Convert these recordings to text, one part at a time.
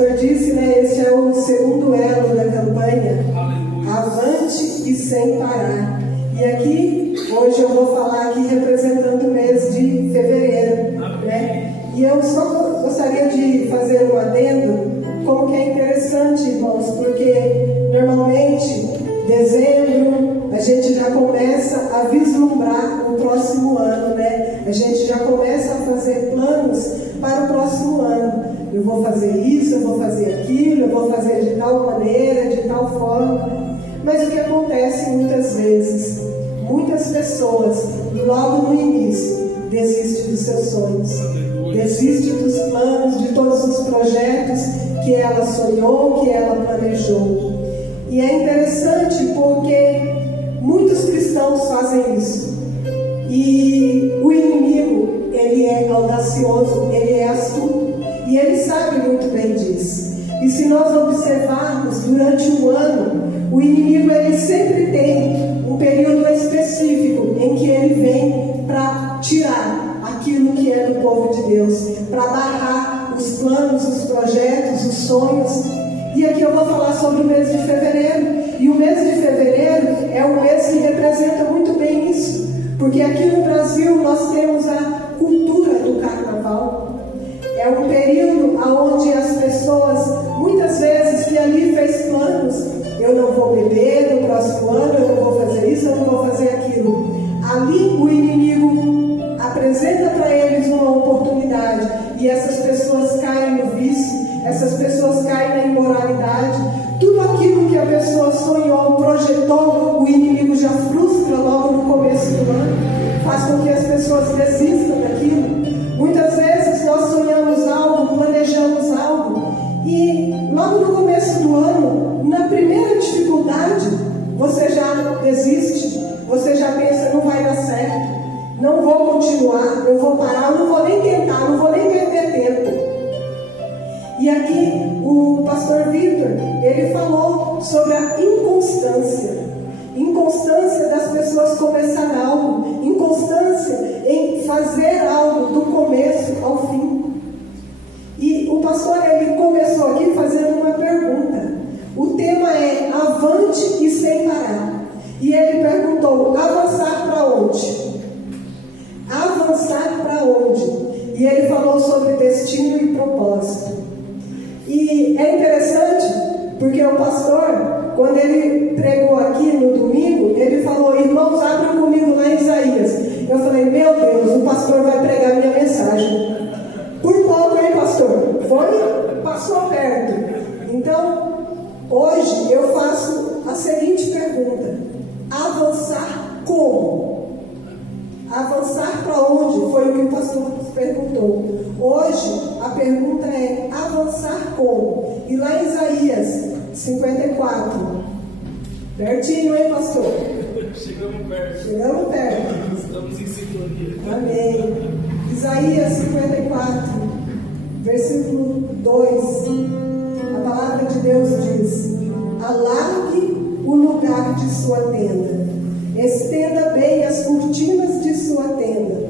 pastor disse, né, esse é o segundo elo da campanha, Avante e Sem Parar. E aqui, hoje eu vou falar aqui representando o mês de fevereiro, né? E eu só gostaria de fazer um adendo, como que é interessante, irmãos, porque normalmente, dezembro, a gente já começa a vislumbrar o próximo ano, né? A gente já começa a fazer planos para o próximo ano. Eu vou fazer isso, eu vou fazer aquilo, eu vou fazer de tal maneira, de tal forma. Mas o que acontece muitas vezes? Muitas pessoas, logo no início, desistem dos seus sonhos, desistem dos planos, de todos os projetos que ela sonhou, que ela planejou. E é interessante porque muitos cristãos fazem isso. E o inimigo, ele é audacioso, ele é astuto, e ele sabe muito bem disso. E se nós observarmos durante um ano, o inimigo ele sempre tem um período específico em que ele vem para tirar aquilo que é do povo de Deus, para barrar os planos, os projetos, os sonhos. E aqui eu vou falar sobre o mês de fevereiro. E o mês de fevereiro é um mês que representa muito bem isso, porque aqui no Brasil nós temos a cultura do carnaval. É um período onde as pessoas, muitas vezes, que ali fez planos, eu não vou beber no próximo ano, eu não vou fazer isso, eu não vou fazer aquilo. Ali o inimigo apresenta para eles uma oportunidade e essas pessoas caem no vício, essas pessoas caem na imoralidade. Tudo aquilo que a pessoa sonhou, projetou, o inimigo já frustra logo no começo do ano, faz com que as pessoas desistam daquilo. Muitas vezes nós sonhamos algo, planejamos algo e logo no começo do ano, na primeira dificuldade, você já desiste, você já pensa, não vai dar certo, não vou continuar, eu vou parar, não vou nem tentar, não vou nem perder tempo. E aqui o pastor Vitor, ele falou sobre a inconstância das pessoas começar algo, inconstância em fazer algo do começo ao fim. E o pastor, ele começou aqui fazendo uma pergunta. O tema é avante e sem parar. E ele perguntou, avançar para onde? Avançar para onde? E ele falou sobre destino e propósito. E é interessante, porque o pastor, quando ele pregou aqui no domingo, ele falou, irmãos, abram comigo lá em Isaías. Eu falei, meu Deus, o pastor vai pregar minha mensagem. Por pouco, hein, pastor? Foi? Passou perto. Então, hoje eu faço a seguinte pergunta: avançar como? Avançar para onde? Foi o que o pastor perguntou. Hoje a pergunta é avançar como? E lá em Isaías 54, pertinho, hein, pastor? Chegamos perto. Chegamos perto. Estamos em sintonia. Amém. Isaías 54, versículo 2. A palavra de Deus diz: alargue o lugar de sua tenda, estenda bem as cortinas de sua tenda,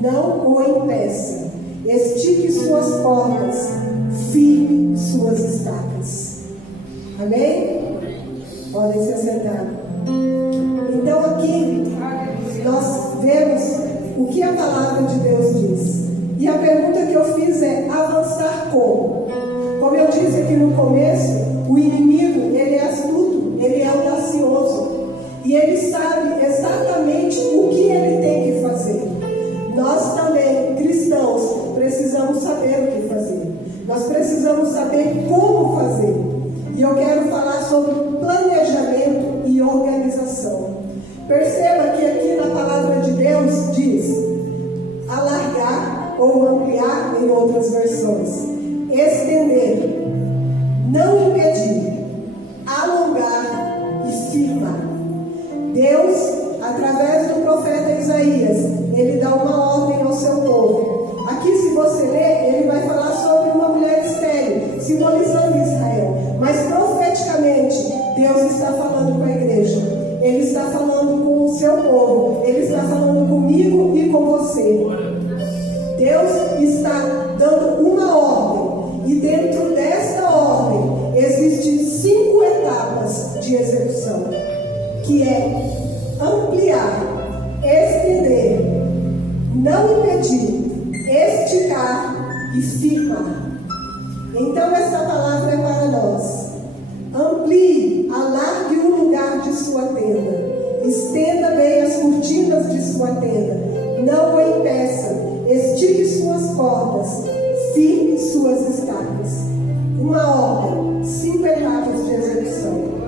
não o impeça, estique suas portas, firme suas estacas. Amém? Podem se assentar. Então aqui nós vemos o que a palavra de Deus diz. E a pergunta que eu fiz é: avançar como? Como eu disse aqui no começo, o inimigo, ele é astuto, ele é audacioso. E ele sabe exatamente o que ele tem que fazer. Nós também, cristãos, precisamos saber o que fazer. Nós precisamos saber como fazer. E eu quero falar sobre planejamento e organização. Perceba que aqui na palavra de Deus diz alargar ou ampliar em outras versões, estender, não impedir, alongar e firmar. Deus, através do profeta Isaías, ele dá uma ordem ao seu povo. Aqui, se você ler, ele vai falar sobre uma mulher estéril, simbolizando Israel. Mas profeticamente, Deus está falando com a igreja. Ele está falando com o seu povo. Ele está falando comigo e com você. Deus está dando uma ordem. E dentro desta de execução, que é ampliar, estender, não impedir, esticar e firmar. Então essa palavra é para nós. Amplie, alargue o lugar de sua tenda, estenda bem as cortinas de sua tenda, não o impeça, estique suas cordas, firme suas estacas. Uma ordem, 5 etapas de execução.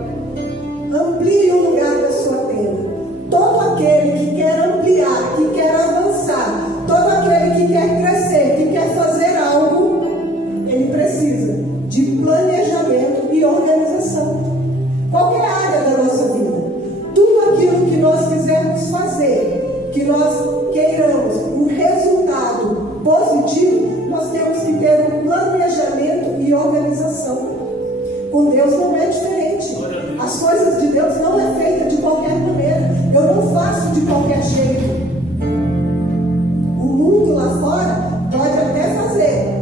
Amplie o lugar da sua tenda. Todo aquele que quer ampliar, que quer avançar, todo aquele que quer crescer, que quer fazer algo, ele precisa de planejamento e organização. Qualquer área da nossa vida, tudo aquilo que nós quisermos fazer, que nós queiramos um resultado positivo, nós temos que ter um planejamento e organização. Com Deus não é diferente. As coisas de Deus não é feita de qualquer maneira. Eu não faço de qualquer jeito. O mundo lá fora pode até fazer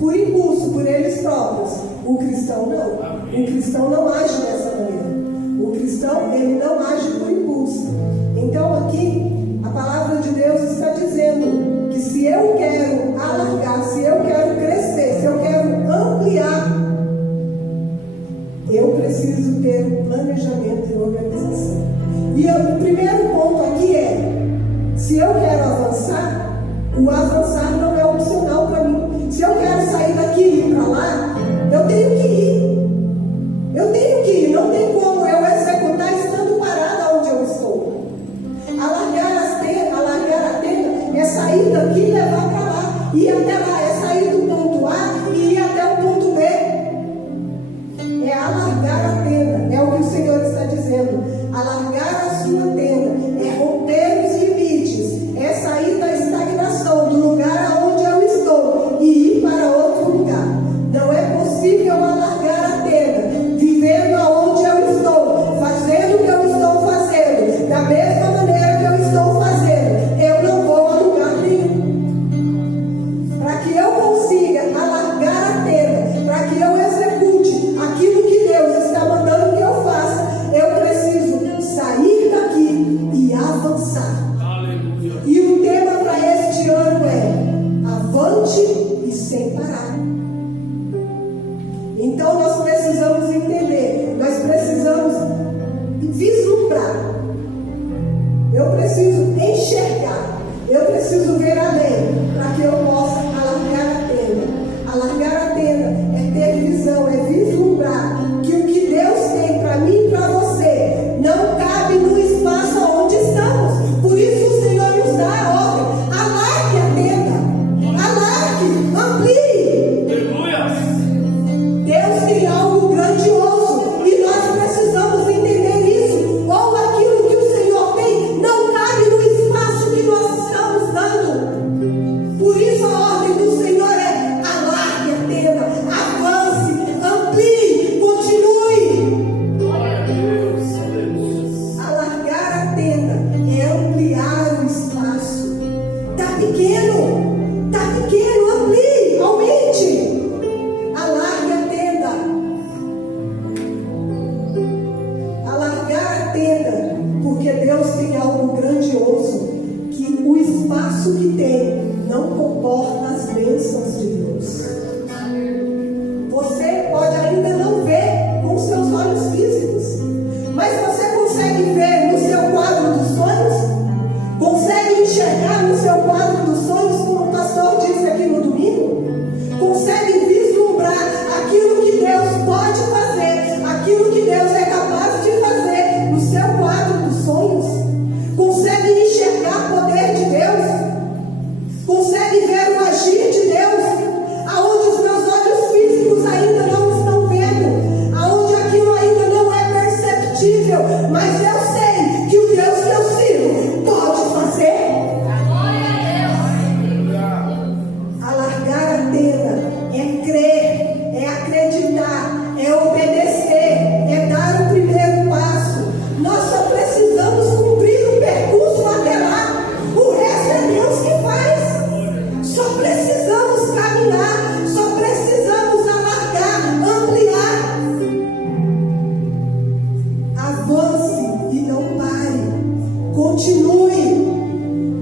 por impulso, por eles próprios. O cristão não. O cristão não age dessa maneira. O cristão, ele não age por impulso. Então aqui, a palavra de Deus está dizendo que se eu quero alargar, se eu quero crescer, se eu quero ampliar, eu preciso ter um planejamento e organização. E o primeiro ponto aqui é: se eu quero avançar, o avançar não é opcional para mim. Se eu quero sair daqui e ir para lá, eu tenho que ir. Eu tenho que ir. Não tem como eu executar estando parada onde eu estou. Alargar a tenda é sair daqui e levar para lá. Ir até lá é sair do ponto A e ir até o ponto B. É alargar a tenda, é o que o Senhor está dizendo. Alargar a sua tenda é romper os limites, é sair da estagnação, do lugar aonde eu estou e ir para outro lugar. Não é possível alargar a tenda vivendo aonde eu estou, fazendo o que eu estou fazendo, da mesma maneira que eu estou fazendo. Eu não vou a lugar nenhum. Para que eu consiga alargar a tenda, para que eu execute aquilo que Deus está mandando que eu faça, eu preciso sair daqui e avançar. Aleluia. E o tema para este ano é avante e sem parar. Então nós precisamos entender, nós precisamos vislumbrar, eu preciso enxergar, eu preciso ver além, para que eu possa alargar a tenda. Alargar a tenda é ter visão, é vislumbrar que o que Deus tem para mim e para você não cabe no espaço onde estamos. Por isso o Senhor nos dá a ordem: alargue a tenda, alargue, amplie. Deus tem algo grandioso e nós precisamos entender isso. Ou aquilo que o Senhor tem não cabe no espaço que nós estamos dando. Por isso a ordem do Senhor é: alargue a tenda, avance, amplie, continue. Glória a Deus, aleluia. Alargar a tenda é ampliar o espaço. Está pequeno, amplie, aumente. Alargue a tenda. Alargar a tenda, porque Deus tem algo grandioso, que o espaço que tem não comporta as bênçãos de Deus. Você pode ainda não ver com seus olhos físicos, mas você consegue ver no seu quadro dos sonhos? Consegue enxergar no seu quadro dos sonhos, como o pastor disse aqui no domingo? Consegue vislumbrar aquilo que Deus pode fazer, aquilo que Deus é capaz de fazer no seu quadro dos sonhos? Consegue enxergar o poder de Deus? continue,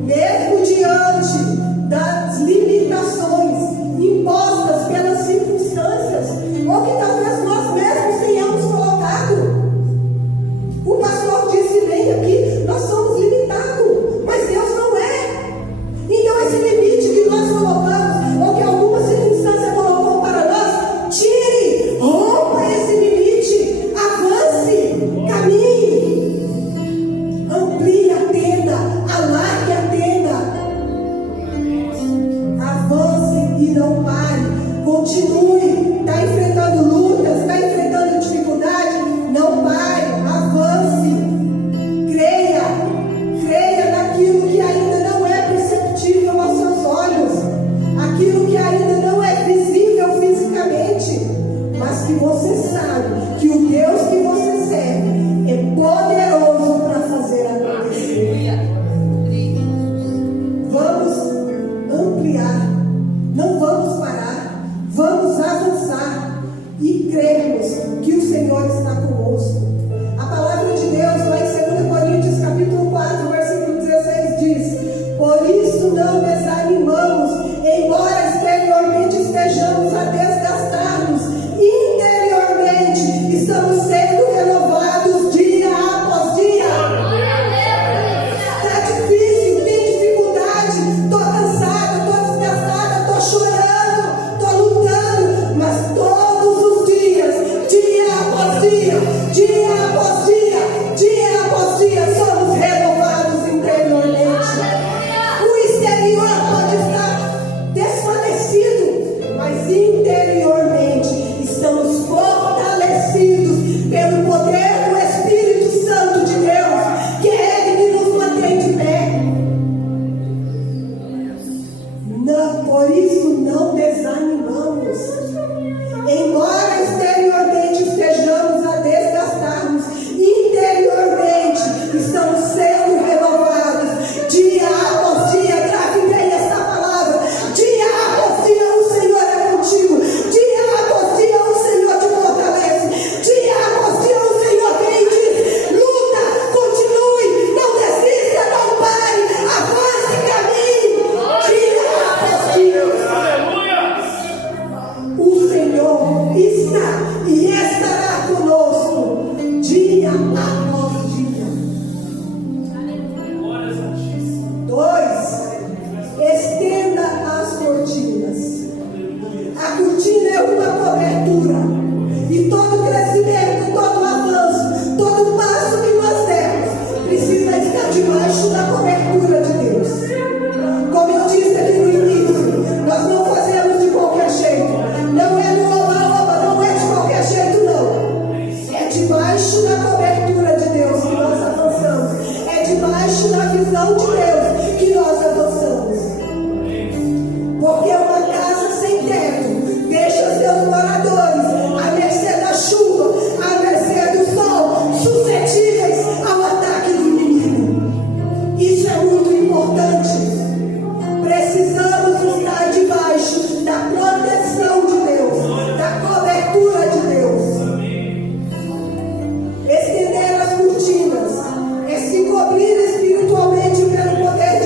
mesmo diante das limitações impostas pelas circunstâncias, ou que talvez nós mesmos tenhamos colocado. O pastor disse bem aqui, nós somos limitados, mas Deus não é. Então esse limite que nós colocamos, ou que alguma circunstância colocou para nós, tire, rompa esse limite, avance, caminhe, amplie a tenda, alargue a tenda, avance e não pare, continue, está enfrentando lutas, está enfrentando dificuldade, não pare, avance, creia naquilo que ainda não é perceptível aos seus olhos, aquilo que ainda não é visível fisicamente, mas que você sabe que o Deus que você serve é poderoso para fazer acontecer. Vamos ampliar, não vamos parar, vamos avançar e cremos que o Senhor está conosco. A palavra de Deus, lá em 2 Coríntios capítulo 4, versículo 16 diz: por isso não desanimamos, embora exteriormente estejamos a desgastar-nos, interiormente estamos sendo renovados dia após dia. Está difícil, tem dificuldade, estou cansada, estou desgastada, estou chorando, estou lutando, mas todos os dias, dia após dia, dia após dia, dia após dia, somos renovados interiormente. O exterior pode estar desfalecido, mas interiormente estamos fortalecidos pelo poder do Espírito Santo de Deus, que é Ele que nos mantém de pé. Não, por isso não desanimamos, embora exteriormente estejamos a desgastar-nos, interiormente estamos sendo renovados dia após dia. Grave bem essa palavra, dia após dia o Senhor é contigo, dia após dia o Senhor te fortalece, dia após dia o Senhor vem e diz: luta, continue, não desista, não pare, avance, caminhe, dia após dia. O Senhor está e estará conosco dia após dia. 2. Estenda as cortinas. A cortina é uma cobertura, e todo crescimento, todo avanço, todo passo que nós demos precisa estar debaixo da cobertura de Deus. Como eu disse aqui no início, nós não fazemos de qualquer jeito, não é no oba-oba, não é de qualquer jeito não, é debaixo da cobertura de Deus que nós avançamos, é debaixo da visão de Deus que nós avançamos. Porque uma casa sem teto deixa seus moradores à mercê da chuva, à mercê do sol, suscetíveis ao ataque do inimigo. Isso é muito importante. Precisamos estar debaixo da proteção de Deus, da cobertura de Deus. Estender as cortinas é se cobrir espiritualmente pelo poder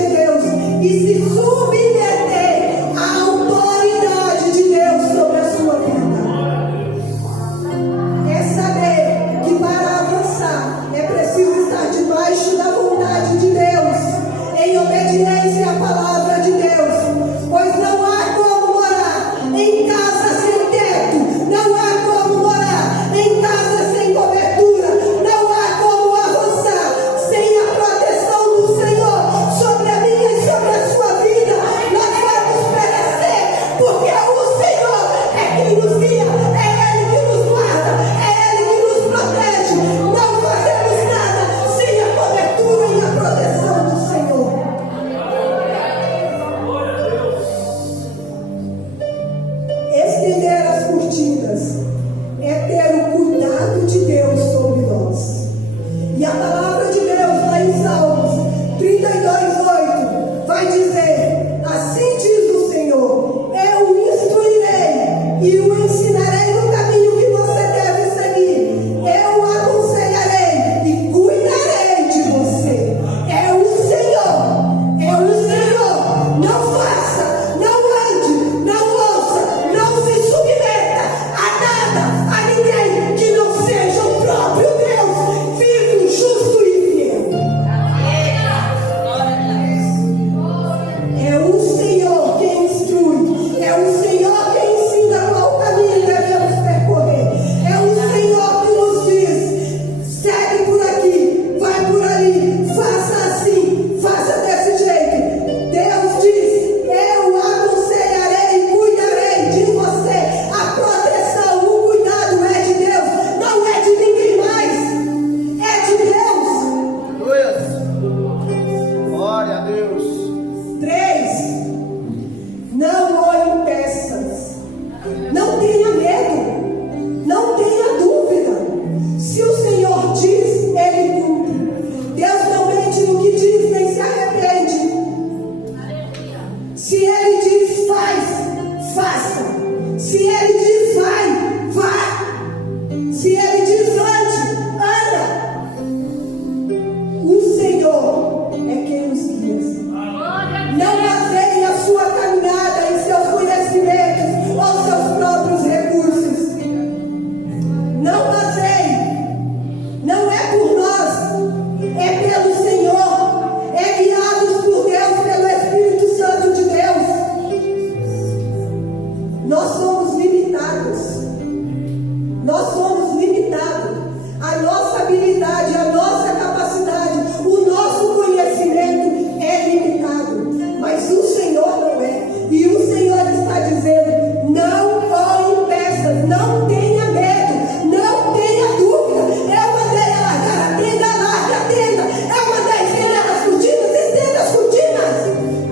habilidade, a nossa capacidade, o nosso conhecimento é limitado, mas o Senhor não é. E o Senhor está dizendo: não o impeças, não tenha medo, não tenha dúvida. Eu mandei largar a tenda, largue a tenda. Eu mandei estender as cortinas, estenda as cortinas.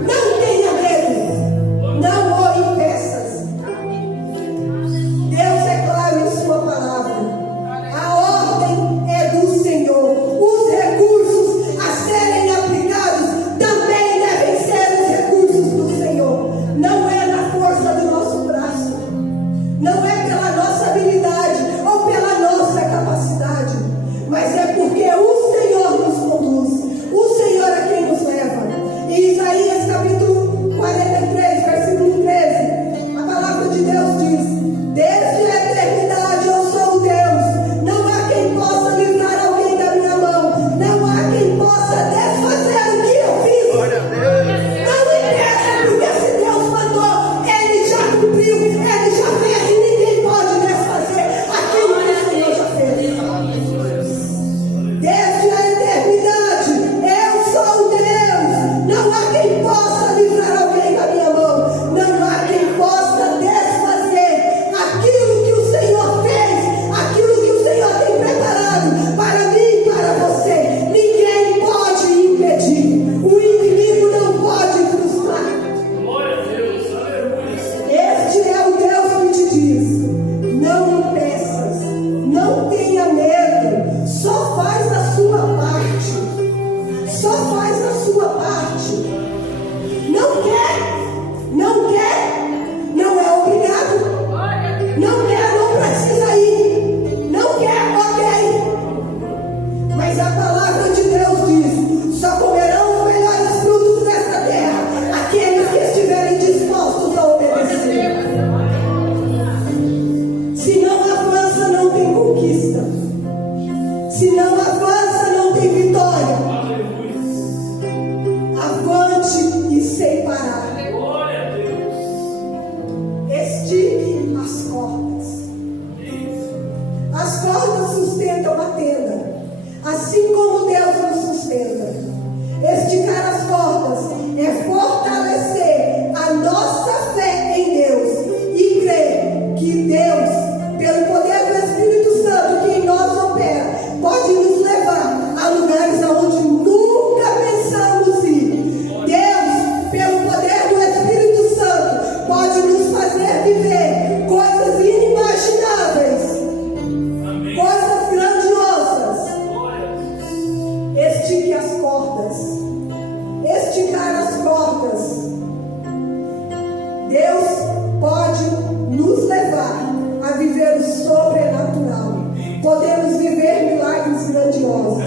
Não tenha medo, não o impeças. Deus é claro em sua palavra. A ordem é do Senhor. Os recursos a serem aplicados também devem ser os recursos do Senhor. Não é na força do nosso braço, não é pela nossa habilidade ou pela nossa capacidade, mas é porque o Senhor nos conduz, o Senhor é quem nos leva. Em Isaías capítulo 43, versículo 13, a palavra de Deus diz: desde a eternidade eu sou o Deus, não há quem possa livrar alguém da minha mão, não há quem possa desfazer o que eu fiz. Não interessa, porque se Deus mandou, Ele já cumpriu, Ele já fez, e ninguém pode desfazer aquilo que o Senhor já fez. Desde a eternidade eu sou o Deus, não há quem possa livrar alguém da minha mão, não há quem possa desfazer aquilo que o Senhor fez, aquilo que o Senhor tem preparado para mim e para você. Ninguém pode impedir, o inimigo não pode frustrar. Glória a Deus, aleluia. Este é o Deus que te diz: não impeças, não tenha medo, só faz a sua parte, só faz a sua parte. Não quer, não quer, não é obrigado, não quer, não precisa ir, não quer, ok. Mas a palavra de Deus diz: só comerão os melhores frutos desta terra aqueles que estiverem dispostos a obedecer. Se não avança, não tem conquista. Se não avança, não tem vitória. Avante e sem parar. Glória a Deus. Estique as cordas. As cordas sustentam a tenda, assim como Deus nos sustenta. Esticar as cordas é fortalecer a nossa fé em Deus e crer que Deus, pelo poder do Espírito Santo que em nós opera, pode nos levar a lugares aonde nunca pensamos ir. Deus, pelo poder do Espírito Santo, pode nos fazer viver coisas inimagináveis, Amém. coisas grandiosas. Glória a Deus. Estique as cordas. Esticar as cordas. Deus pode nos levar a viver o sobrenatural. Podemos viver milagres grandiosos.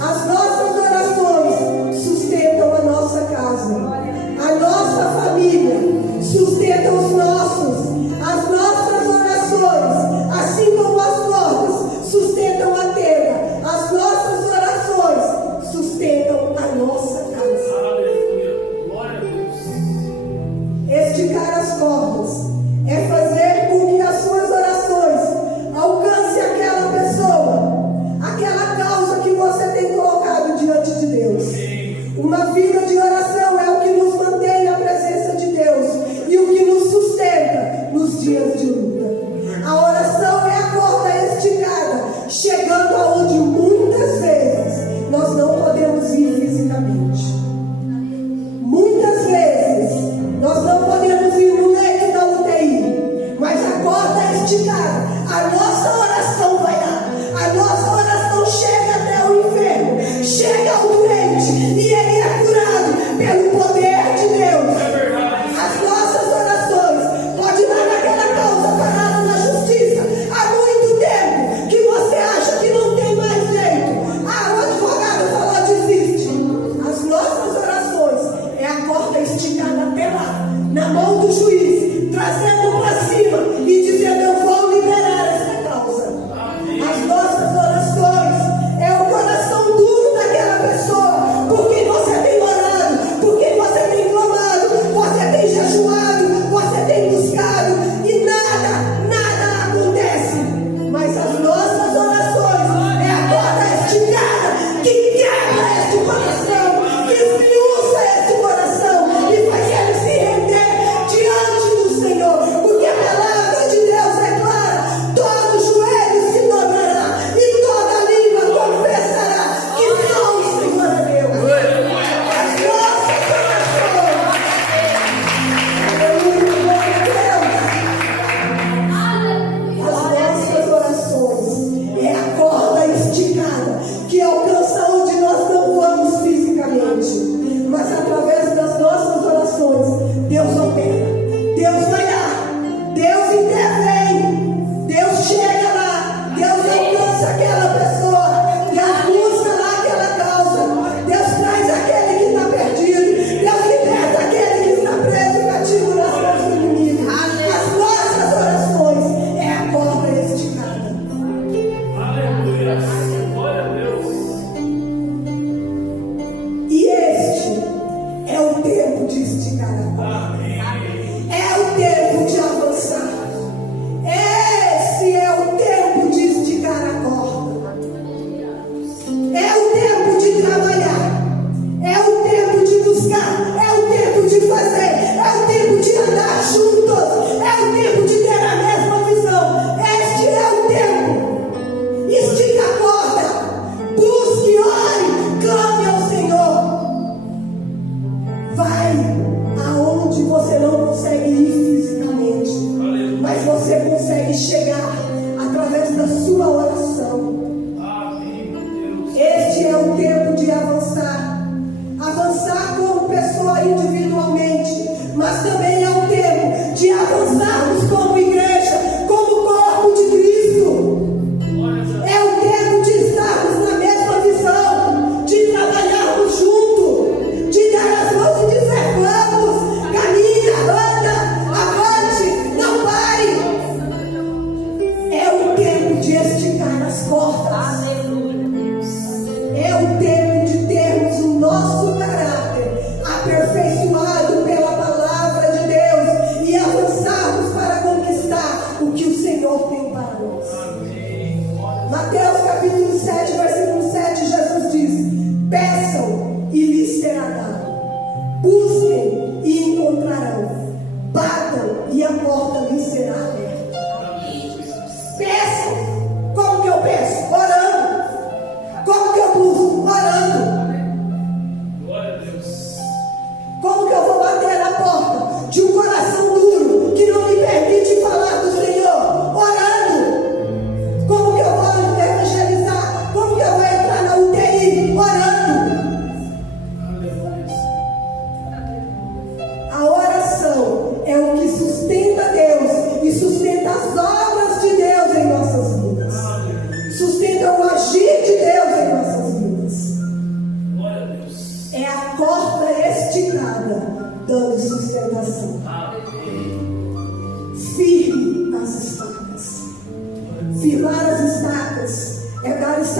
As nossas orações sustentam a nossa casa, a nossa família, sustentam os nossos. As nossas orações, assim como as cordas, sustentam a tenda. As nossas orações sustentam a nossa casa. Aleluia. Glória a Deus. Esticar as cordas é fazer com que as suas orações alcancem aquela pessoa, aquela causa que você tem colocado diante de Deus. Uma vida de oração é o que nos mantém na presença de Deus e o que nos sustenta nos dias de luta. A oração é a corda esticada, chegando aonde muitas vezes nós não podemos ir fisicamente. Muitas vezes nós não podemos ir no leito da UTI, mas a corda é esticada, a nossa oração vai lá, a nossa oração chega até o enfermo, chega ao doente e ele é curado pelo poder de Deus. As nossas orações podem ir lá naquela causa parada na justiça há muito tempo, que você acha que não tem mais jeito. Ah, o advogado falou desiste. As nossas orações é a corda esticada até lá, na mão do juiz, trazendo para cima e dizendo: eu vou liberar essa causa. As nossas orações é o coração duro daquela pessoa, por quem você tem orado, por quem você tem clamado.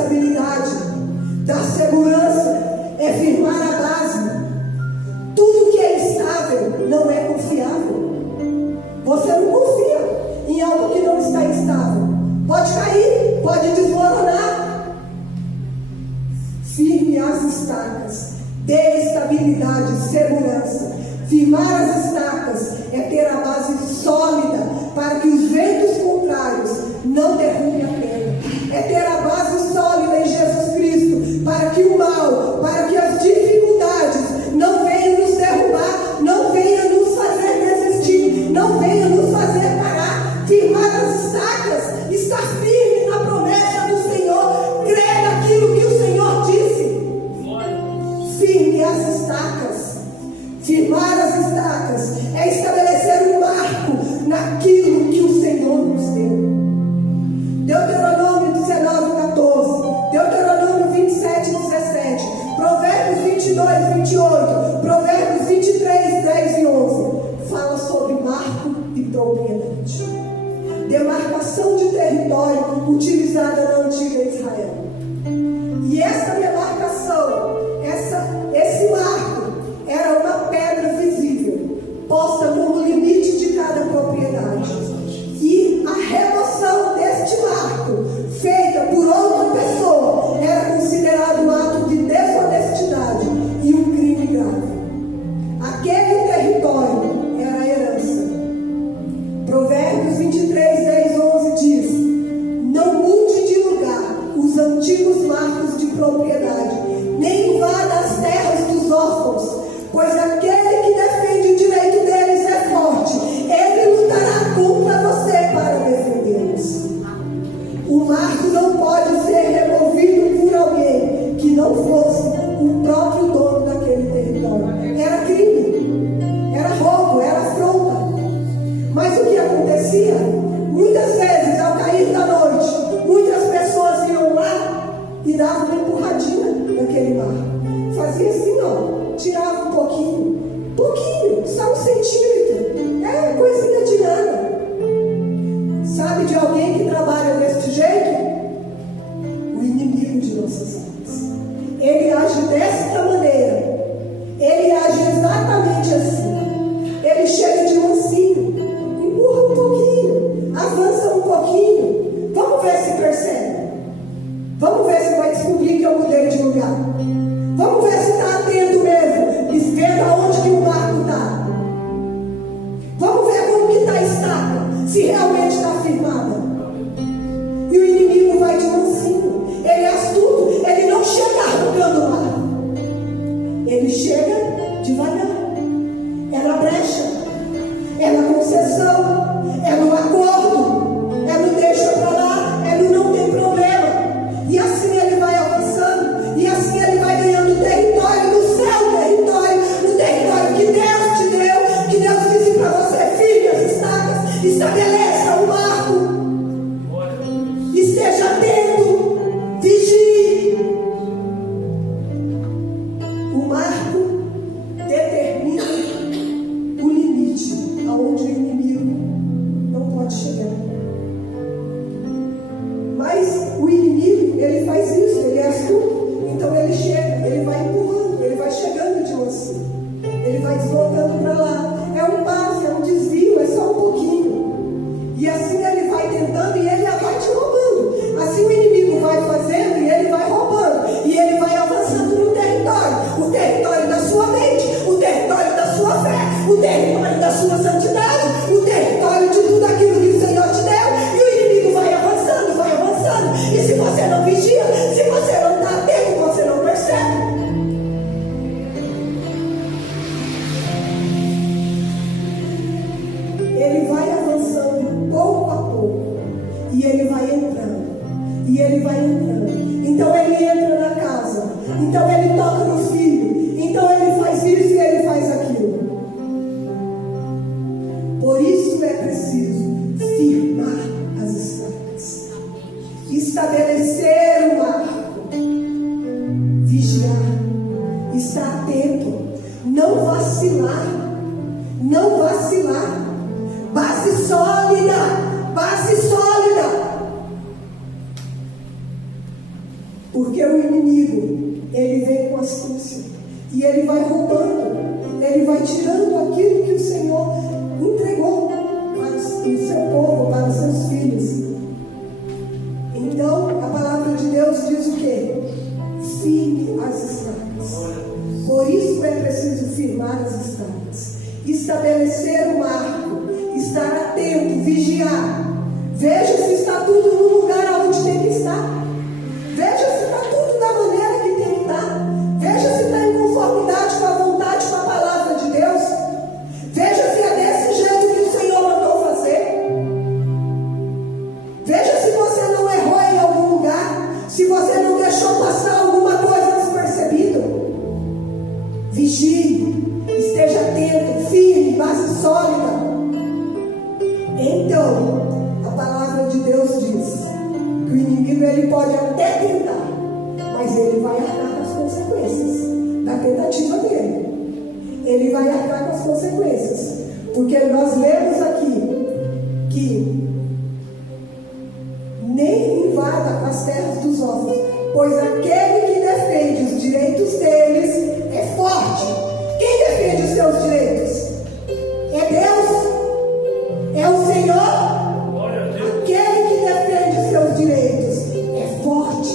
estabilidade, da segurança, é firmar a base. Tudo que é estável não é confiável. Você não confia em algo que não está estável. Pode cair, pode desmoronar. Firme as estacas, dê estabilidade, segurança. Firmar as estacas é ter a base sólida para que os ventos contrários não derrubem a pedra. É ter a base sólida em Jesus Cristo para que o mal, para que as dificuldades não venham nos derrubar, não venham nos fazer desistir, não venham nos fazer parar. Firmar as estacas, estar firme na promessa do Senhor, crer naquilo que o Senhor disse. Firme as estacas. Firmar as estacas é estabelecer um marco naquilo que o Senhor nos deu. Deuteronômio 19:14, Deuteronômio 27:17, Provérbios 22:28, Provérbios 23:10 e 11 fala sobre marco e propriedade. Demarcação de território utilizada na antiga Israel. E essa demarcação, esse marco, era uma pedra visível, posta como limite de cada propriedade. E a remoção deste marco, feita por outra pessoa, era considerado um ato de desonestidade e um crime grave. Aquele território era a herança. Provérbios 23:10-11 diz: não mude de lugar os antigos marcos de propriedade, nem invada as terras dos órfãos, pois aquele que defende o direito deles é forte, ele lutará contra você para defendê-los. O marco não pode ser removido por alguém que não fosse o próprio dono daquele território. Era crime, era roubo, era afronta. Mas o que acontecia? Muitas vezes, ao cair da noite, muitas pessoas iam lá e davam uma empurradinha naquele marco. Fazia assim, ó, tirava um pouquinho, só 1 centímetro. É coisinha de nada. Sabe de alguém que trabalha desse jeito? O inimigo de nossas almas. Ele age desta maneira. Ele age exatamente assim. Ele chega de mansinho, empurra um pouquinho, avança um pouquinho. Vamos ver se percebe. Vamos ver se vai descobrir que eu mudei de lugar. Vamos ver se está atento mesmo, vendo aonde que o marco está. Vamos ver como que está a estaca, se realmente está firmada. E o inimigo vai de mansinho. Ele é astuto, ele não chega arrancando o marco. Ele chega devagar. É na brecha, é na concessão, é no acordo, é no deixa pra lá, é no não tem problema. E assim ele vai avançando, e assim ele vai ganhando território no seu território, no território que Deus te deu, que Deus disse para você: firme as estacas, estabeleça o marco, esteja atento, vigie. O marco determina o limite aonde o inimigo não pode chegar. Mas o inimigo, ele faz isso, ele é astuto. Então ele chega, ele vai empurrando, ele vai chegando de mansinho, ele vai deslocando para lá. É um passe, é um desvio, é só um pouquinho. E assim ele vai tentando e ele vai te roubando. Assim o inimigo vai fazendo e ele vai roubando. E ele vai avançando no território. O território da sua mente, o território da sua fé, o território da sua santidade, o território de tudo aquilo que o Senhor te deu. E o inimigo vai avançando, vai avançando. E se você não vigia, se você não está atento, você não percebe. Ele vai avançando pouco a pouco. E ele vai entrando. E ele vai entrando. Então ele entra na casa. Então ele toca no filho. Então ele faz isso e ele faz aquilo. Por isso é preciso firmar as estacas. Estabelecer o marco. Vigiar. Estar atento. Não vacilar. Não vacilar. Base sólida. Base sólida. Porque o inimigo, ele vem com astúcia. E ele vai roubando. Ele vai tirando aquilo que o Senhor entregou para o seu povo, para os seus filhos. Então, a palavra de Deus diz o quê? Firme as estacas. Por isso é preciso firmar as estacas. Estabelecer o marco. Estar atento, vigiar. Veja se está tudo no lugar onde tem que estar. Veja se está tudo da maneira que tem que estar. Veja se está em conformidade com a vontade, com a palavra de Deus. Veja se é desse jeito que o Senhor mandou fazer. Veja se você não errou em algum lugar. Se você não deixou passar alguma coisa despercebida. Vigie. Esteja atento, firme, base sólida. Então, a palavra de Deus diz que o inimigo ele pode até tentar, mas ele vai arcar com as consequências da tentativa dele. Ele vai arcar com as consequências, porque nós lemos aqui que nem invada as terras dos órfãos, pois aquele que defende os direitos deles é forte. Quem defende os seus direitos? É Deus? É o Senhor? Aquele que defende os seus direitos é forte.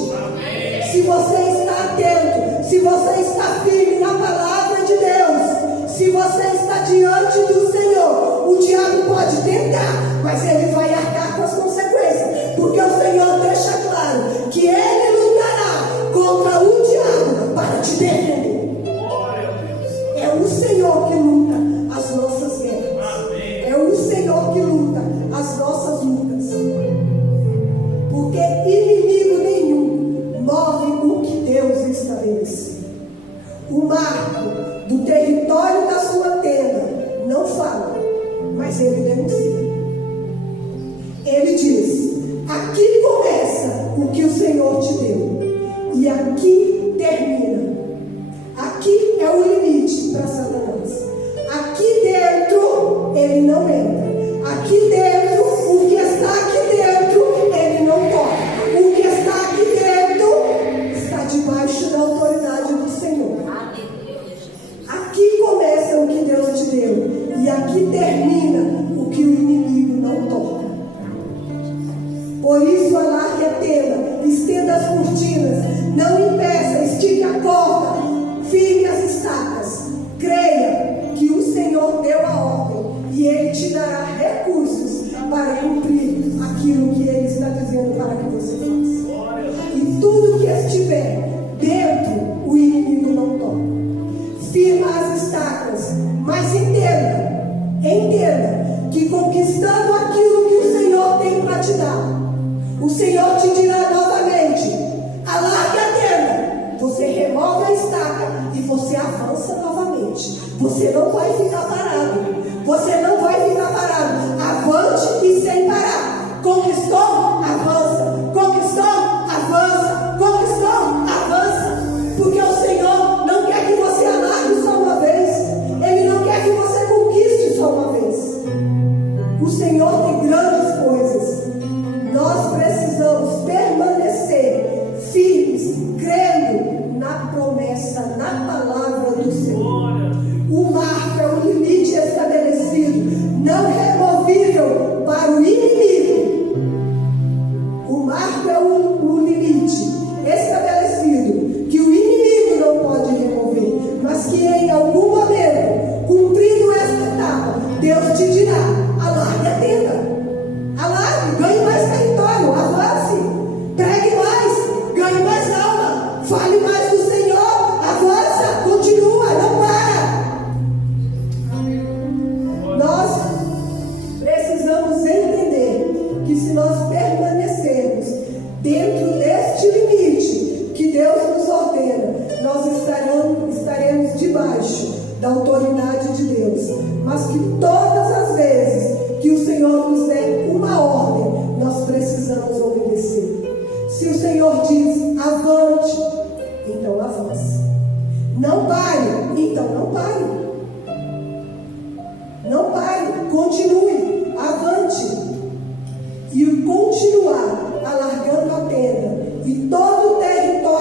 Se você está atento, se você está firme na palavra de Deus, se você está diante do Senhor, o diabo pode tentar, mas ele vai arcar com as consequências, porque o Senhor deixa claro que ele lutará contra o diabo para te defender. É o Senhor que luta as nossas guerras. É o Senhor que luta as nossas lutas. Porque inimigo nenhum move o que Deus estabeleceu. O marco do território da sua tenda não fala, mas ele denuncia. Ele diz: aqui começa o que o Senhor te deu, e aqui termina. Aqui é o limite para Satanás. Aqui dentro ele não entra. Aqui dentro, o que está aqui dentro, ele não toca. O que está aqui dentro está debaixo da autoridade do Senhor. Aqui começa o que Deus te deu, e aqui termina o que o inimigo não toca. Por isso, alargue a tenda, estenda as cortinas, não impeça, estique a corda, firme as estacas. Creia que o Senhor deu a ordem e Ele te dará recursos para cumprir aquilo que Ele está dizendo para que você faça. E tudo que estiver dentro, o inimigo não toca. Firma as estacas, mas entenda que conquistando aquilo que o Senhor tem para te dar, o Senhor te dirá novamente: alargue a tenda. Você remove a estaca e você avança novamente. Você não vai ficar parado. Você não vai ficar parado. Avante e sem parar. Conquistou? Avança. Conquistou? Avança. Conquistou? Avança. Porque o Senhor não quer que você alargue só uma vez. Ele não quer que você conquiste só uma vez. O Senhor tem grandes coisas. Nós precisamos permanecer firmes, crendo na promessa, na palavra do Senhor. O marco é um limite estabelecido, não removível para o inimigo. O marco é um limite estabelecido que o inimigo não pode remover, mas que em algum momento, cumprindo esta etapa, Deus te dirá: alargue a tenda. Alargue, ganhe mais território, avance, pregue mais, ganhe mais alma, fale mais do Senhor, avança, continua, não para. Nós precisamos entender que se nós permanecermos dentro deste limite que Deus nos ordena, nós estaremos debaixo da autoridade de Deus, mas que todas as vezes que o Senhor nos der uma ordem, nós precisamos obedecer. Se o Senhor diz avante, então avance. Não pare, então não pare. Não pare, continue, avante. E continuar alargando a tenda e todo o território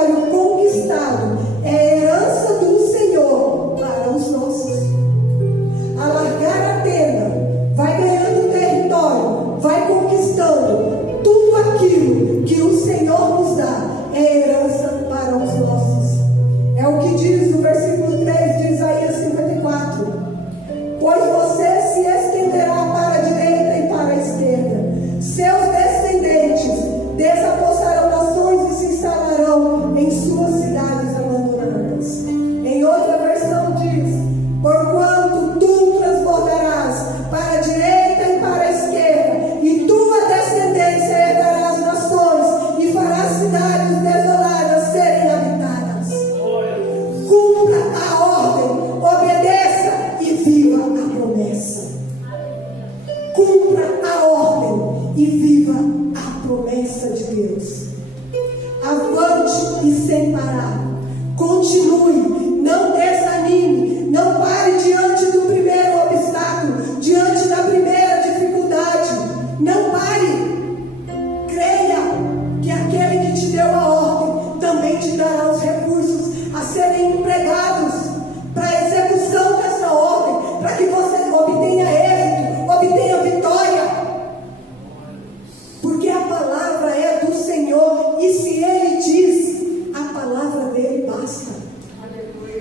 basta.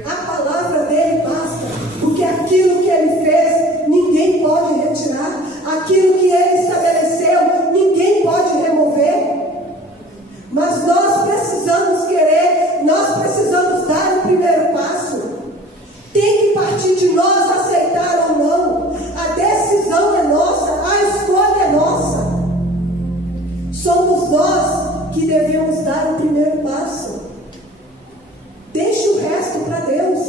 A palavra dele basta, porque aquilo que ele fez, ninguém pode retirar. Aquilo que ele estabeleceu, ninguém pode remover. Mas nós precisamos querer, nós precisamos dar o primeiro passo. Tem que partir de nós aceitar ou não. A decisão é nossa, a escolha é nossa. Somos nós que devemos dar o primeiro passo. Deixe o resto para Deus.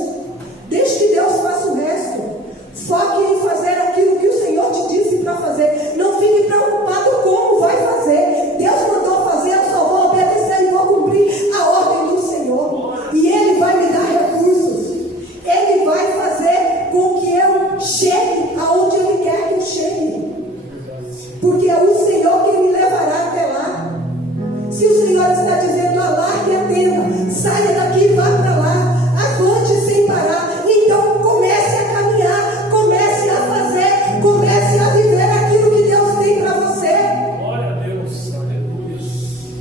Deixe que Deus faça o resto. Foque em fazer aquilo que o Senhor te disse para fazer. Não fique preocupado como vai fazer. Deus mandou fazer, eu só vou obedecer e vou cumprir a ordem do Senhor. E Ele vai me dar recursos. Ele vai fazer com que eu chegue aonde Ele quer que eu chegue. Porque é o Senhor que me levará até lá. Se o Senhor está dizendo, alargue a tenda, saia daqui e vá para lá, avante sem parar, então comece a caminhar, comece a fazer, comece a viver aquilo que Deus tem para você. Glória a Deus, aleluia.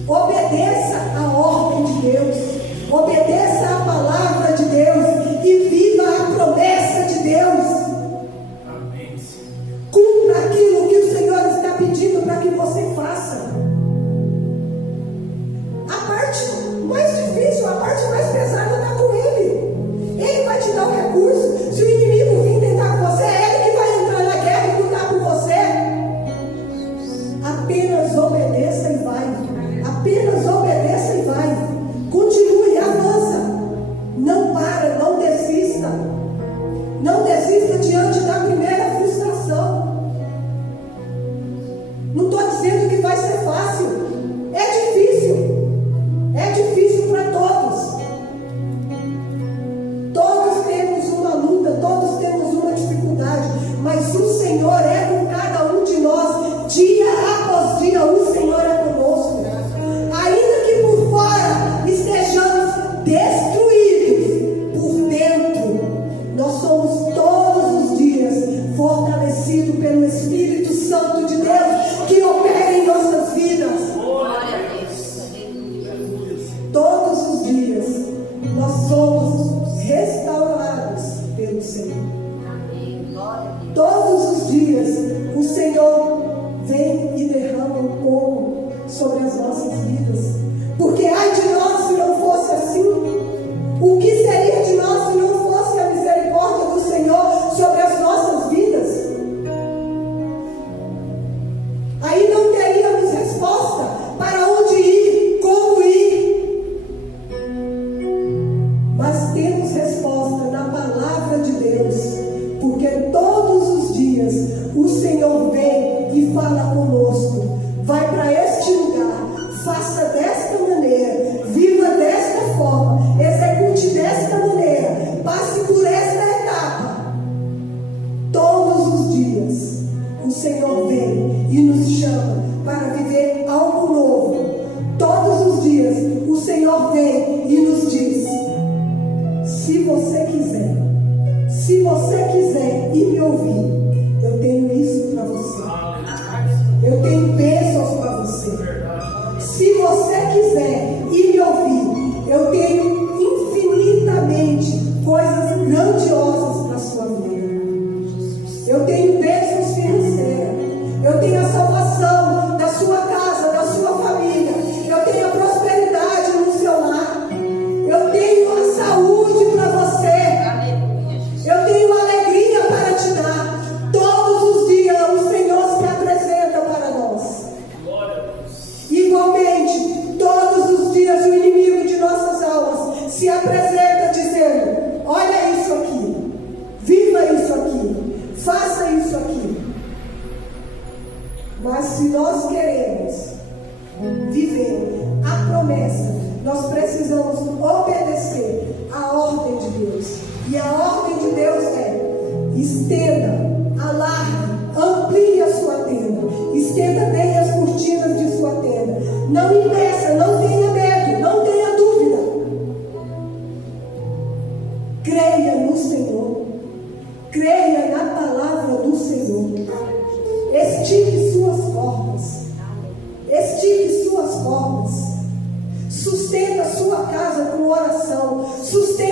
Obedeça a ordem de Deus, obedeça a palavra de Deus e viva a promessa de Deus. Amém. Cumpra aquilo que o Senhor está pedindo para que você faça. A parte mais difícil, a parte mais pesada está com Ele. Ele vai te dar o recurso. Se o inimigo vir tentar com você, é Ele que vai entrar na guerra e lutar por você. Apenas obedeça e vai. Apenas obedeça e vai. Continue, avança. Não para, não desista. Não desista diante da primeira frustração. Não estou dizendo que vai ser fácil. É difícil. É difícil para todos. Todos temos uma luta, todos temos uma dificuldade. Mas o Senhor é com cada um de nós. Dia após dia, o Senhor é conosco. Ainda que por fora estejamos destruídos, por dentro, nós somos todos os dias fortalecidos pelo Espírito Santo de Deus que opera em nossas vidas. Todos os dias nós somos restaurados pelo Senhor. Todos os dias o Senhor vem e derrama um pouco sobre as nossas vidas. Porque ai de nós se não fosse assim. O que seria de nós se não fosse a misericórdia do Senhor sobre as nossas vidas? Aí não teríamos resposta para onde ir, como ir. Mas temos resposta na palavra de Deus, porque todos os dias o Senhor vem e fala conosco. Vai para este lugar, faça desta maneira, viva desta forma, execute desta maneira, passe por esta etapa. Todos os dias o Senhor vem e nos chama para viver algo novo. Todos os dias o Senhor vem e nos diz: se você quiser e me ouvir, eu tenho isso para você. Eu tenho bênçãos para você. Se você quiser e me ouvir, eu tenho infinitamente coisas grandiosas para a sua vida. Eu tenho bênçãos financeiras. Eu tenho a salvação da sua casa, da sua família. Eu tenho a prosperidade no seu lar. Eu tenho a saúde para você. Eu tenho alegria para te dar. Todos os dias o Senhor se apresenta para nós. Igualmente, todos os dias o inimigo de nossas almas se apresenta dizendo: olha isso aqui, viva isso aqui, faça isso aqui. Mas se nós queremos viver a promessa, nós precisamos obedecer a ordem de Deus. E a ordem de Deus é: estenda, alargue, amplie a sua tenda, estenda bem as cortinas de sua tenda. Não impeça, não tenha medo, não tenha dúvida. Creia no Senhor, creia na palavra do Senhor. Estique suas cordas, estique suas cordas. Sustenta a sua casa com oração. sustenta